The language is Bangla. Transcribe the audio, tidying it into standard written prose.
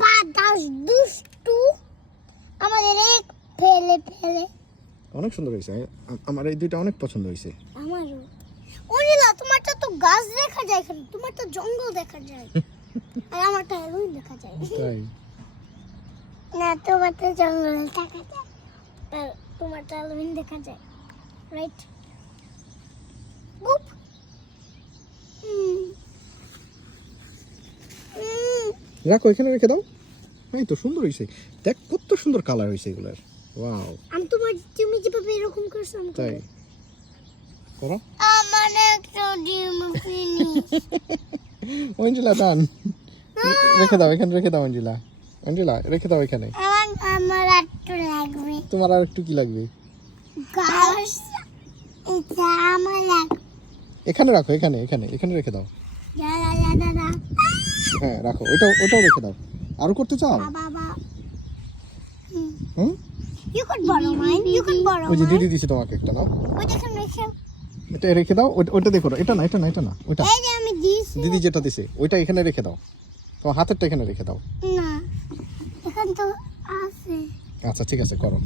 বাতাস দুষ্টু আমাদের এক ফেলে ফেলে। অনেক সুন্দর হয়েছে, আমার এই দুইটা অনেক পছন্দ হয়েছে। আমারও। অনিলা তোমারটা তো গাছ দেখা যায়, এখানে তোমারটা জঙ্গল দেখা যায় আর আমারটা রুই দেখা যায়। তাই না তোমারটা জঙ্গল দেখা যায় আর তোমারটা রুই দেখা যায়, রাইট? গুপ। রাখো, এখানে রেখে দাও। এই তো সুন্দর হয়েছে, দেখ কত সুন্দর কালার হয়েছে এগুলার। ওয়াও, আমি তুমি যেভাবে এরকম করছো আমি তাই করো। আমার একটা ডিম ফিনিশ। অঞ্জিলা ডান, রেখে দাও এখানে, রেখে দাও অঞ্জিলা। অঞ্জিলা রেখে দাও এখানে। আমার একটু লাগবে। তোমার আর একটু কি লাগবে? গাছ, এটা আমার লাগবে। এখানে রাখো, এখানে এখানে এখানে রেখে দাও। দাদা হ্যাঁ রাখো, ওটাও রেখে দাও। আরো করতে চাও? বাবা হুম, you could borrow mine, you could borrow ওই যে mine. দিদি দিছি তোমাকে একটা, নাও। ওইটা এখানে রেখে। এটা রেখে দাও, ওটা দেখো, এটা না, এটা না, এটা না, ওটা এই যে আমি দিয়েছি। দিদি যেটা দিছে ওইটা এখানে রেখে দাও। তোমার হাতেরটা এখানে রেখে দাও। না, এখানে তো আছে। আচ্ছা ঠিক আছে, করো।